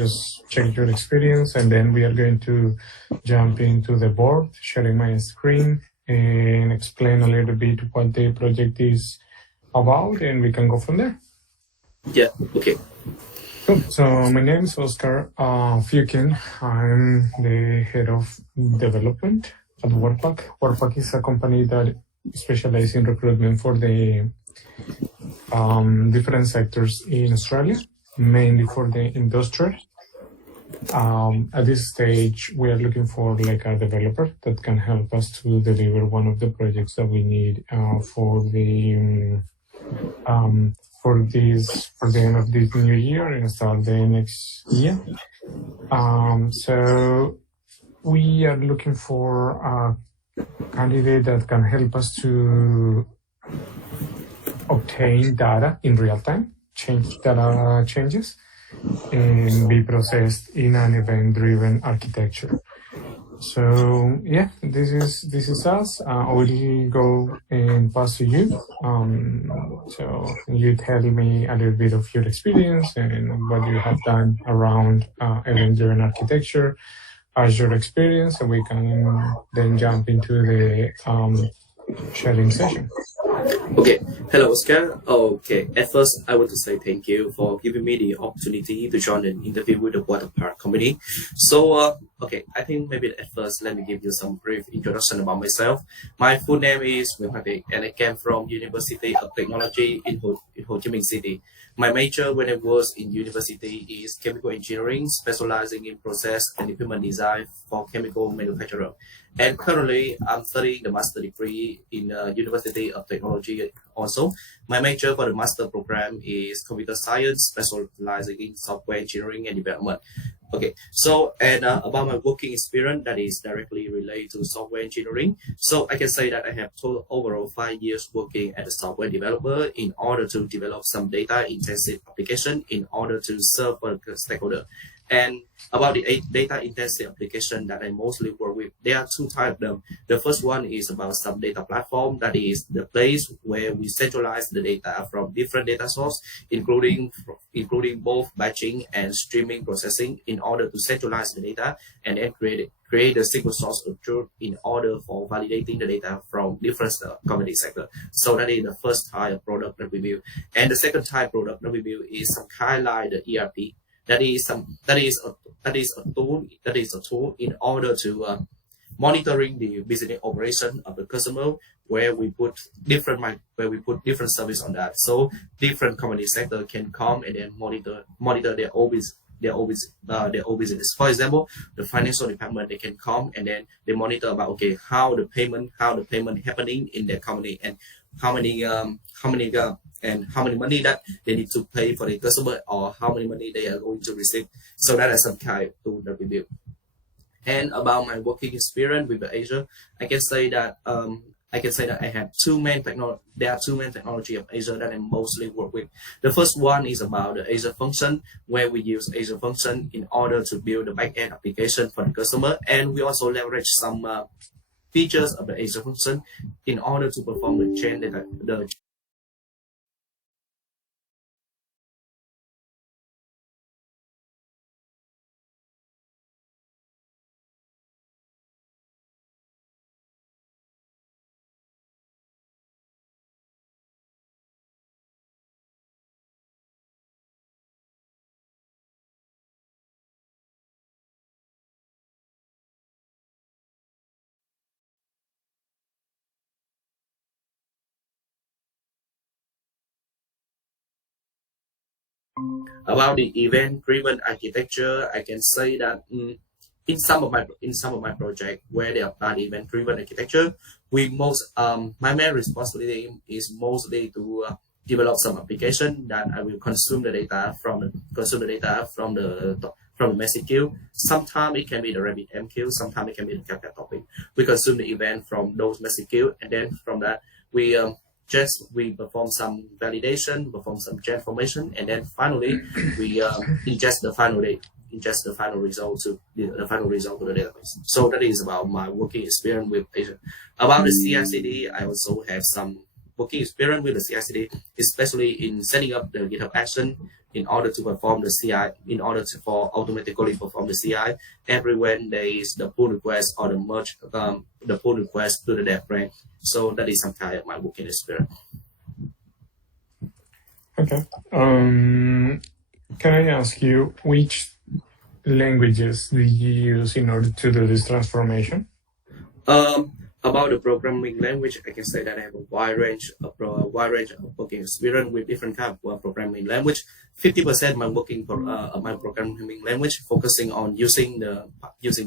just check your experience, and then we are going to jump into the board, sharing my screen, and explain a little bit what the project is about, and we can go from there. Yeah, okay. Cool. So my name is Oscar Thiện. I'm the head of development at Workpack. Workpack is a company that specializes in recruitment for the different sectors in Australia, mainly for the industrial. At this stage, we are looking for like a developer that can help us to deliver one of the projects that we need for the end of this new year and start the next year. So we are looking for a candidate that can help us to obtain data in real time, change data changes, and be processed in an event-driven architecture. So yeah, this is us. I will go and pass to you. So you tell me a little bit of your experience and what you have done around event-driven architecture, as your experience, and we can then jump into the sharing session. Okay, hello Oscar. Okay, at first I want to say thank you for giving me the opportunity to join an interview with the Waterpark company. So, okay, I think maybe at first let me give you some brief introduction about myself. My full name is Nguyễn Hoàng Thiện, and I came from University of Technology in Ho Chi Minh City. My major when I was in university is chemical engineering, specializing in process and equipment design for chemical manufacturer. And currently, I'm studying the master degree in University of Technology also. My major for the master program is computer science, specializing in software engineering and development. Okay, so and about my working experience that is directly related to software engineering. So I can say that I have total overall 5 years working as a software developer in order to develop some data intensive application in order to serve for the stakeholder. And about the data intensive application that I mostly work with, there are two types of them. The first one is about some data platform, that is the place where we centralize the data from different data sources, including both batching and streaming processing in order to centralize the data and then create a single source of truth in order for validating the data from different company sector. So that is the first type of product that we build. And the second type of product that we build is some kind like the ERP. That is a tool in order to monitoring the business operation of the customer, where we put different service on that. So different company sector can come and then monitor their own business. For example, the financial department, they can come and then they monitor about okay how the payment happening in their company, and how many money that they need to pay for the customer, or how many money they are going to receive. So that is some kind of tool that we build. And about my working experience with the Azure, I can say that I have two main technology. There are two main technology of Azure that I mostly work with. The first one is about the Azure function, where we use Azure function in order to build the backend application for the customer, and we also leverage some features of the Azure function in order to perform the chain data. About the event-driven architecture, I can say that in some of my project where they apply the event-driven architecture, my main responsibility is mostly to develop some application that I will consume the data from the message queue. Sometimes it can be the RabbitMQ, sometimes it can be the Kafka topic. We consume the event from those message queue, and then from that we perform some validation, perform some gen formation, and then finally we ingest the final result to the database. So that is about my working experience with Azure. About the CI/CD, I also have some working experience with the CI/CD, especially in setting up the GitHub action in order to perform the CI, in order to for automatically perform the CI, every when there is the pull request or the merge, the pull request to the dev branch. So that is some kind of my working experience. Okay. Can I ask you which languages do you use in order to do this transformation? About the programming language, I can say that I have a wide range of working experience with different kind of programming language. 50% my my programming language focusing on using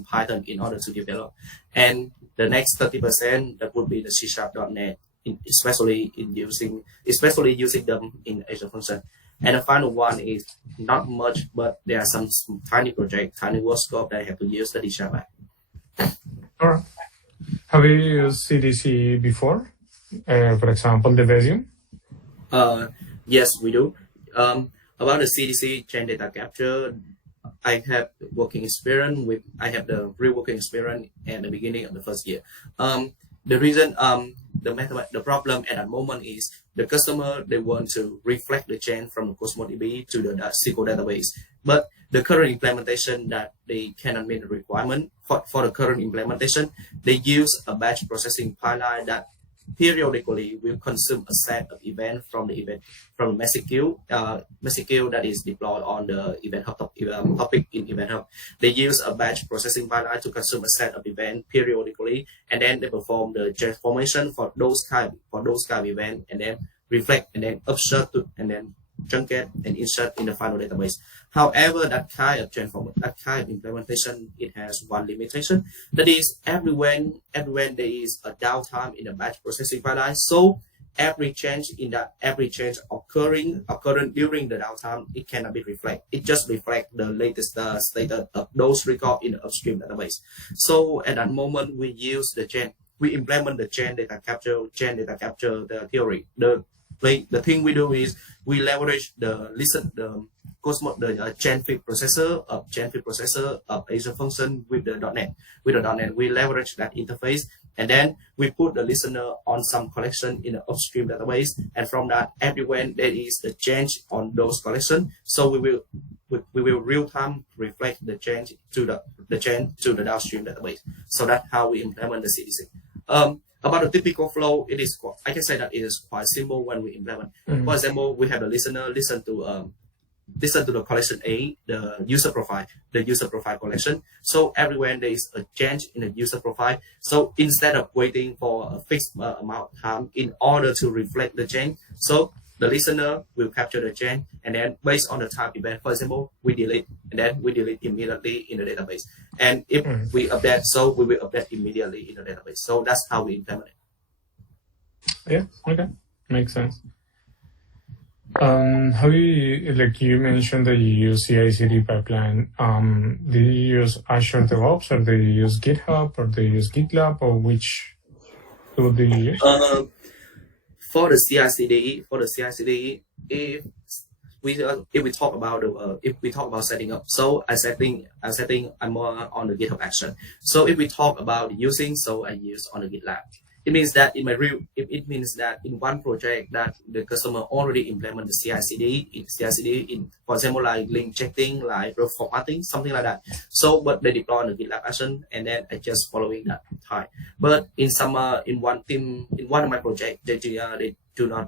Python in order to develop, and the next 30% that would be the C#.NET, especially using them in Azure Function. And the final one is not much, but there are some tiny project, tiny work scope that I have to use the C#. All right. Have you used CDC before? For example, the Vesium? Yes, we do. About the CDC chain data capture, I have the real working experience at the beginning of the first year. The reason, the problem at that moment is the customer, they want to reflect the chain from the Cosmos DB to the SQL database. But the current implementation that they cannot meet the requirement for the current implementation, they use a batch processing pipeline that periodically will consume a set of events from MySQL that is deployed on the event hub topic in Event Hub. They use a batch processing pipeline to consume a set of events periodically, and then they perform the transformation for those kind of events, and then reflect and then upsert to, and then truncate and insert in the final database. However, that kind of implementation, it has one limitation. That is, everywhere there is a downtime in the batch processing pipeline. So every change occurring during the downtime, it cannot be reflected. It just reflects the latest status of those records in the upstream database. So at that moment, we implement the chain data capture the theory. The thing we do is we leverage the chain feed processor of Azure Function with the .NET. With the .NET, we leverage that interface, and then we put the listener on some collection in the upstream database, and from that, everywhere there is the change on those collections, so we will real time reflect the change to the downstream database. So that's how we implement the CDC. About the typical flow, I can say that it is quite simple when we implement. Mm-hmm. For example, we have the listener listen to the collection A, the user profile collection. So everywhere there is a change in the user profile. So instead of waiting for a fixed amount of time in order to reflect the change, so the listener will capture the change, and then based on the time event, for example, we delete immediately in the database. And if we update, so we will update immediately in the database. So that's how we implement it. Yeah, okay, makes sense. How do you mentioned that you use CI/CD pipeline. Do you use Azure DevOps, or do you use GitHub, or do you use GitLab, or which tool do you use? For the CI/CD, if we talk about setting up, so I'm more on the GitHub action. So if we talk about using, so I use on the GitLab. It means that in one project that the customer already implement the CI/CD in, for example, like link checking, like formatting, something like that. So, but they deploy on the GitLab action, and then I just following that time. But in one of my projects, they do not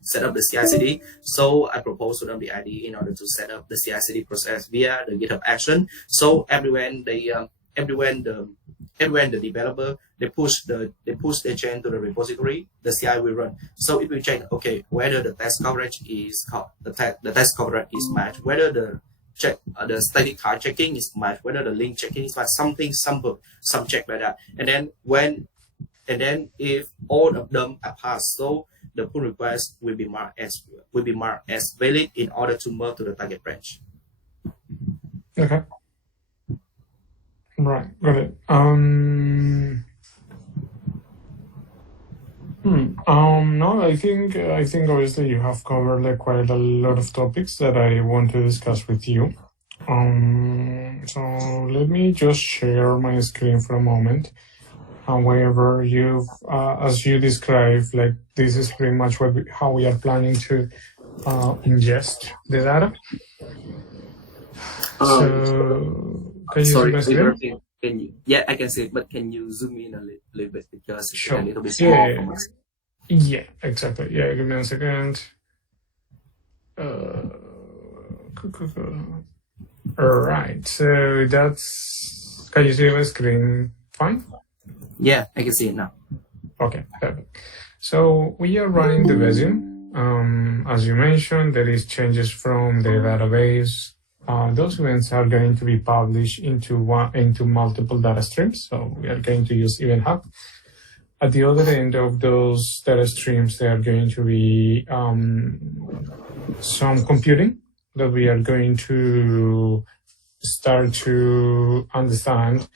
set up the CI/CD. So I propose to them the idea in order to set up the CI/CD process via the GitHub action. So everywhere the developer they push the chain to the repository, the CI will run. So it will check whether the test coverage is matched, whether the static type checking is matched, whether the link checking is matched, some check like that. And then if all of them are passed, so the pull request will be marked as valid in order to merge to the target branch. Okay. Right, got it. No, I think obviously you have covered quite a lot of topics that I want to discuss with you. So let me just share my screen for a moment. However, as you described, this is pretty much how we are planning to ingest the data. So can you sorry, see my screen? can you? Yeah, I can see it, but can you zoom in a little bit because it's Sure. a little bit small for us. Yeah, exactly. Yeah, give me a second. All right. So that's. Can you see my screen? Fine. Yeah, I can see it now. Okay, perfect. So we are running the Vesion. As you mentioned, there is changes from the database. Those events are going to be published into multiple data streams. So we are going to use Event Hub. At the other end of those data streams, there are going to be some computing that we are going to start to understand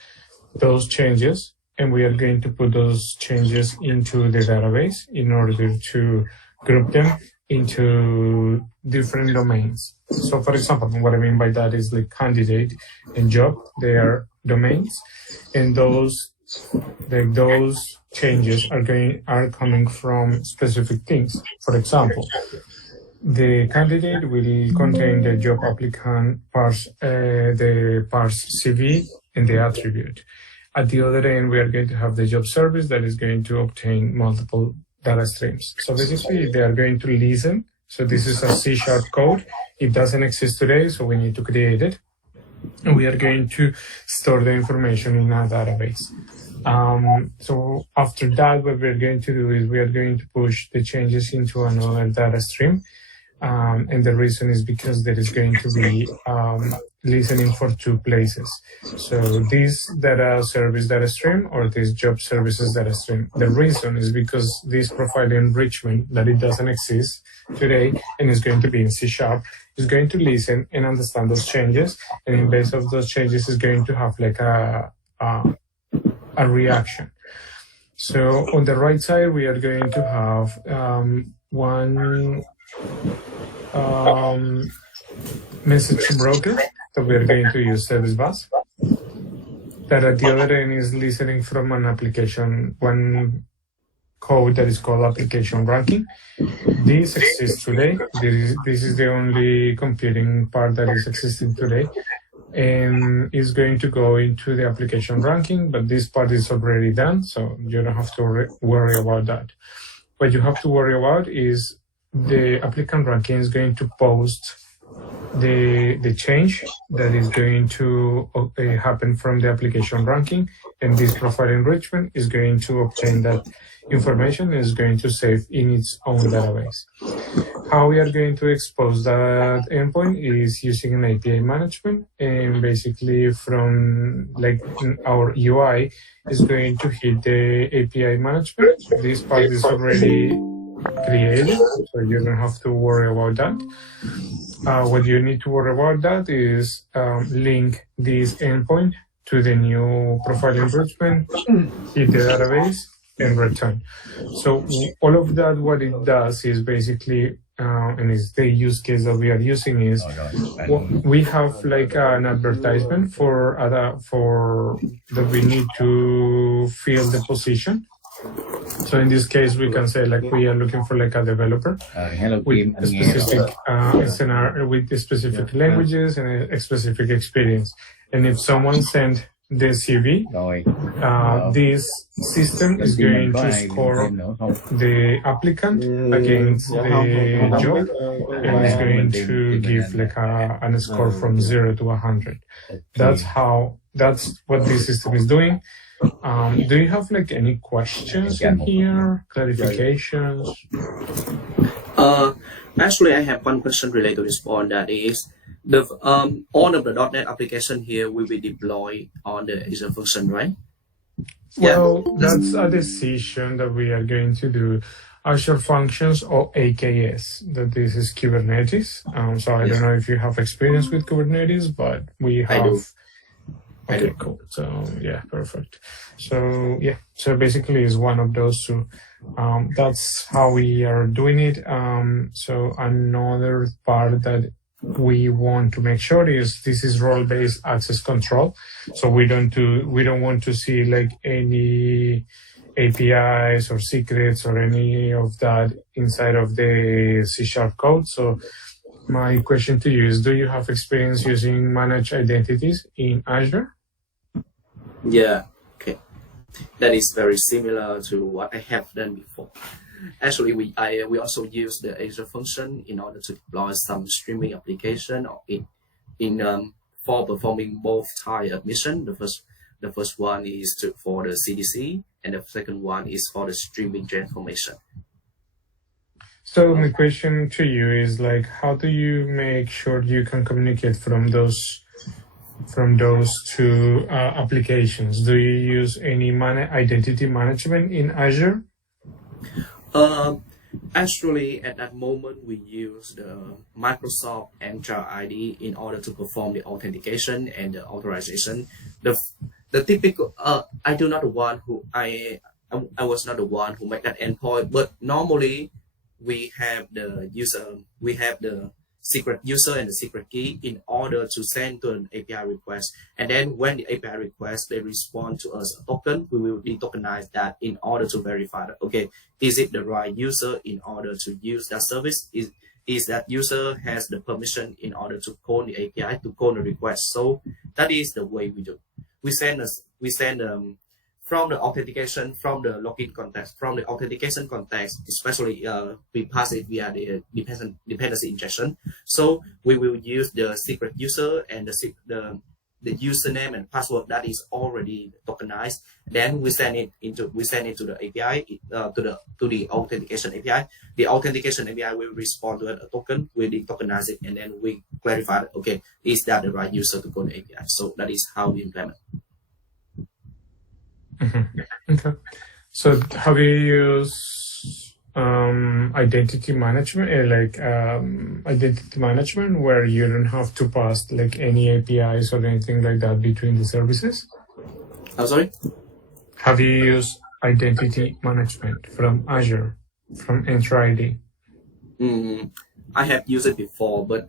those changes, and we are going to put those changes into the database in order to group them into different domains. So for example, what I mean by that is like candidate and job, they are domains, and those changes are coming from specific things. For example, the candidate will contain the job applicant parse, the parse CV and the attribute. At the other end, we are going to have the job service that is going to obtain multiple data streams. So basically, they are going to listen. So this is a C# code. It doesn't exist today, so we need to create it. And we are going to store the information in a database. So after that, what we're going to do is we are going to push the changes into another data stream. And the reason is because there is going to be listening for two places. So this data service data stream or this job services data stream. The reason is because this profile enrichment that it doesn't exist today and is going to be in C# is going to listen and understand those changes. And in base of those changes is going to have like a reaction. So on the right side, we are going to have one message broker that we are going to use service bus. That at the other end is listening from an application, one code that is called application ranking. This exists today. This is the only computing part that is existing today, and is going to go into the application ranking, but this part is already done, so you don't have to worry about that. What you have to worry about is the applicant ranking is going to post the change that is going to happen from the application ranking, and this profile enrichment is going to obtain that information and is going to save in its own database. How we are going to expose that endpoint is using an API management, and basically from like our UI is going to hit the API management. This part is already created, so you don't have to worry about that. What you need to worry about that is link this endpoint to the new profile enrichment, hit the database, and return. So all of that, what it does is basically, and it's the use case that we are using is, we have like an advertisement for that we need to fill the position. So in this case, we can say like we are looking for like a developer with a specific scenario, with the specific languages and a specific experience. And if someone sent the CV, this system is going to score the applicant against the job, and is going to give like a score from 0 to 100. That's what this system is doing. Do you have like any questions in here, clarifications? Actually, I have one question related to this point. That is, all of the .NET application here will be deployed on the Azure function, right? Well, that's a decision that we are going to do. Azure Functions or AKS, that this is Kubernetes. So I don't know if you have experience with Kubernetes, but we have. I do. Okay, cool. So yeah, perfect. So yeah, so basically it's one of those two. That's how we are doing it. So another part that we want to make sure is this is role-based access control. So we don't want to see like any APIs or secrets or any of that inside of the C# code. So my question to you is, do you have experience using managed identities in Azure? Yeah, okay. That is very similar to what I have done before. Actually, we also use the Azure function in order to deploy some streaming application or for performing both type of mission. The first one is for the CDC, and the second one is for the streaming transformation. So my question to you is, like, how do you make sure you can communicate from those two applications? Do you use any identity management in Azure? Actually, at that moment, we use the Microsoft Entra ID in order to perform the authentication and the authorization. The typical I was not the one who made that endpoint, but normally we have the secret user and the secret key in order to send to an API request. And then when the API request, they respond to us a token, we will de-tokenize that in order to verify that, okay, is it the right user in order to use that service? Is that user has the permission in order to call the API, to call the request? So that is the way we do. We send from the authentication, from the login context, from the authentication context, especially we pass it via the dependency injection. So we will use the secret user and the username and password that is already tokenized. Then we send it to the API, to the authentication API. The authentication API will respond to a token, we de-tokenize it, and then we clarify that, okay, is that the right user to call the API? So that is how we implement. Mm-hmm. Okay. So how do you use identity management, identity management, where you don't have to pass like any APIs or anything like that between the services? I'm sorry? Have you used identity management from Azure, from Entra ID? I have used it before, but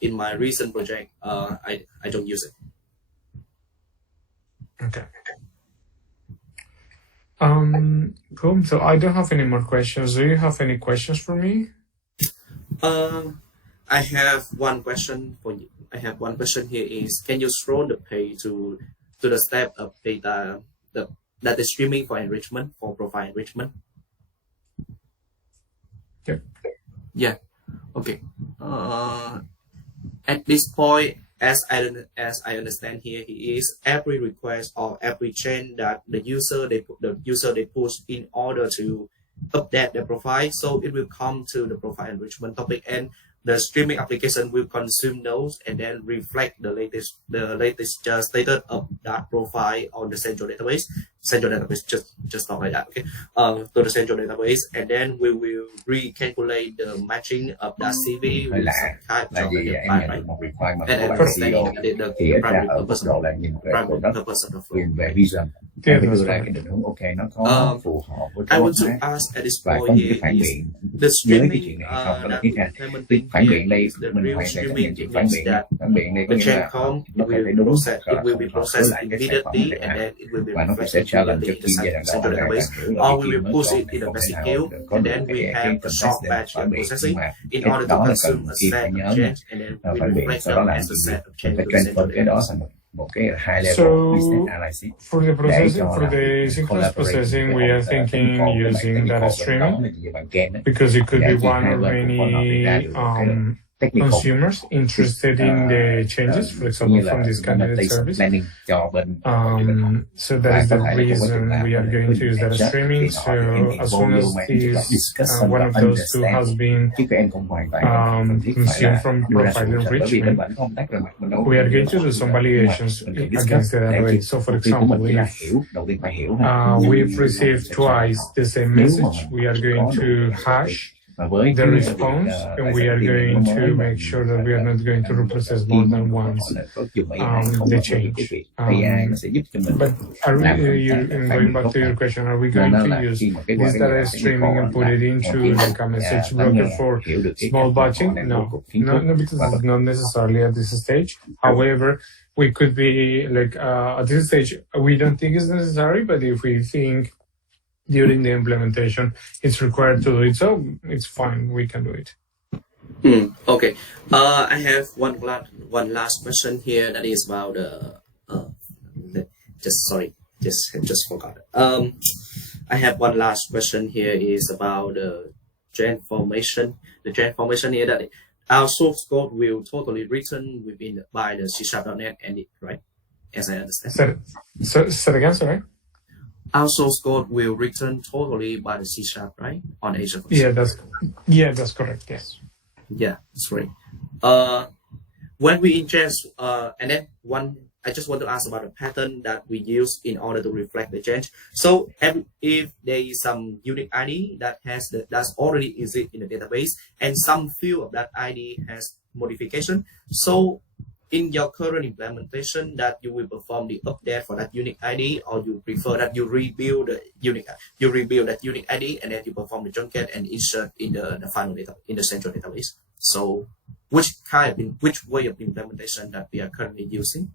in my recent project, I don't use it. Okay. Cool. So I don't have any more questions. Do you have any questions for me? I have one question for you. I have one question here is, can you scroll the page to the step of data that is streaming for enrichment, for profile enrichment? Yep. Yeah. Okay. At this point, as I understand here, is every request or every change that the user they push in order to update their profile, so it will come to the profile enrichment topic, and the streaming application will consume those and then reflect the latest status of that profile on the central database. Just not like that, okay? To the central database, and then we will recalculate the matching of that CV with type of the file, right? And understanding the primary purpose of the flow. I want to ask at this point here is the streaming that implementing here, the real streaming, it means that the chain count will be processed immediately, and then it will be reflected immediately in the central database, or we will push it in a basic queue, and then we have a short batch processing in order to consume a set of change, and then we reflect them as a set of change to the central database. So for the processing, for the synchronous processing, we are thinking using data streaming, because it could be one or many consumers interested in the changes, for example, from this candidate service. So that is the reason we are going to use data streaming. So as soon as this, one of those two has been consumed from profile enrichment, we are going to do some validations against the database. So for example, if we've received twice the same message, we are going to hash the response, and we are going to make sure that we are not going to reprocess more than once the change. But going back to your question, are we going to use this data streaming and put it into like a message broker for small batching? No, because it's not necessarily at this stage. However, we could be like at this stage, we don't think it's necessary, but if we think during the implementation it's required to do it. So it's fine, we can do it. Okay. I have one last question here that is about just forgot. I have one last question here is about the transformation. The transformation here that our source code will totally written by the C#.NET and right? As I understand. Say again, sorry. Our source code will written totally by the C#, right? On Azure. Yeah, that's correct. Yes. Yeah, that's great. When we ingest, and then I just want to ask about the pattern that we use in order to reflect the change. So if there is some unique ID that's already exist in the database, and some field of that ID has modification, so in your current implementation, that you will perform the update for that unique ID, or you prefer that you rebuild that unique ID and then you perform the junket and insert in the final data in the central database. So which way of implementation that we are currently using?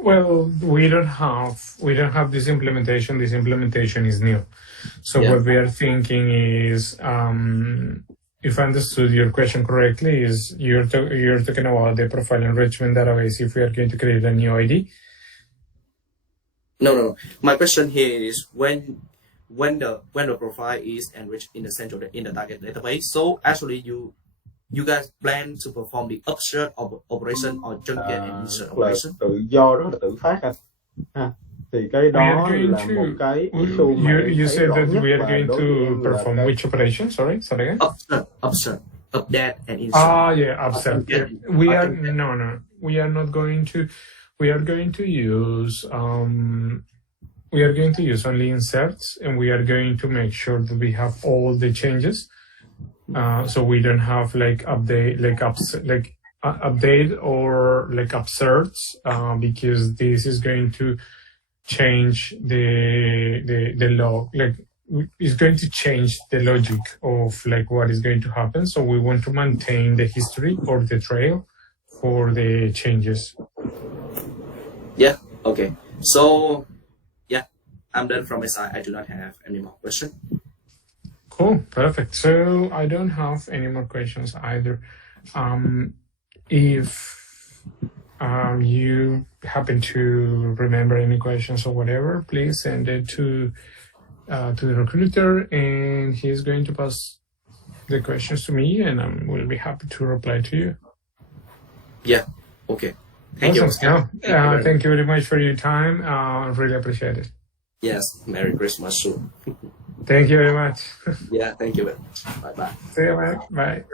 Well, we don't have this implementation. This implementation is new. So what we are thinking is, if I understood your question correctly, is you're talking about the profile enrichment database if we are going to create a new ID? No. My question here is when the profile is enriched in the target database. So actually you guys plan to perform the upsert operation or junket and insert operation? Tự do đó là tự phát ha. Thì cái đó là một cái issue mà you said that we are going to perform which operation? Sorry again. Upsert, update and insert. Upsert. Yeah. We are not going to. We are going to use. We are going to use only inserts, and we are going to make sure that we have all the changes. So we don't have update or upserts, because this is going to change the log. It's going to change the logic of what is going to happen. So we want to maintain the history or the trail for the changes. Yeah. Okay. So yeah, I'm done from my side. I do not have any more questions. Cool, perfect. So I don't have any more questions either. If you happen to remember any questions or whatever, please send it to the recruiter, and he's going to pass the questions to me, and I will be happy to reply to you. Yeah. Okay. Thank you. Thank you very much for your time. I really appreciate it. Yes. Merry Christmas soon. Thank you very much. Yeah. Thank you very much. Bye bye. See you, man. Bye.